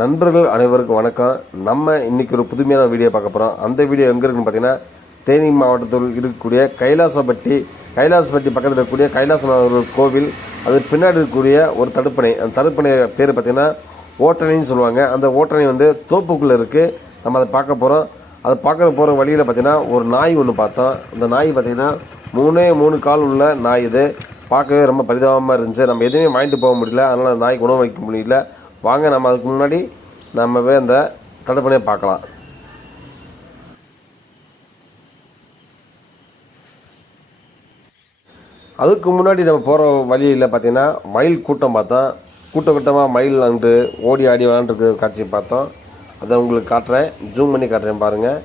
நண்பர்கள் அனைவருக்கும் வணக்கம். நம்ம இன்றைக்கி ஒரு புதுமையான வீடியோ பார்க்க போகிறோம் அந்த வீடியோ எங்கே இருக்குன்னு பார்த்தீங்கன்னா தேனி மாவட்டத்தில் இருக்கக்கூடிய கைலாசப்பட்டி கைலாசப்பட்டி பக்கத்தில் இருக்கக்கூடிய கைலாசநாதர் கோவில் அது பின்னாடி இருக்கக்கூடிய ஒரு தடுப்பணை. அந்த தடுப்பணை பேர் பார்த்தீங்கன்னா ஓட்டணைன்னு சொல்லுவாங்க. அந்த ஓட்டணை வந்து தோப்புக்குள்ளே இருக்குது நம்ம அதை பார்க்க போகிறோம் அதை பார்க்க போகிற வழியில் பார்த்தீங்கன்னா ஒரு நாய் ஒன்று பார்த்தோம். அந்த நாய் பார்த்தீங்கன்னா மூணே மூணு கால் உள்ள நாய் இது. பார்க்கவே ரொம்ப பரிதாபமாக இருந்துச்சு. நம்ம எதுவுமே வாங்கிட்டு போக முடியல. அதனால் நாய்க்கு உணவு வைக்க முடியல. வாங்க நம்ம அதுக்கு முன்னாடி நம்ம போய் அந்த தடுப்பணையை பார்க்கலாம். அதுக்கு முன்னாடி நம்ம போகிற வழியில் பார்த்தீங்கன்னா மயில் கூட்டம் பார்த்தோம். கூட்ட கூட்டமாக மயில் வந்துட்டு ஓடி ஆடி விளாண்டுருக்கு காட்சியை பார்த்தோம். அதை உங்களுக்கு காட்டுறேன். ஜூம் பண்ணி காட்டுறேன் பாருங்கள்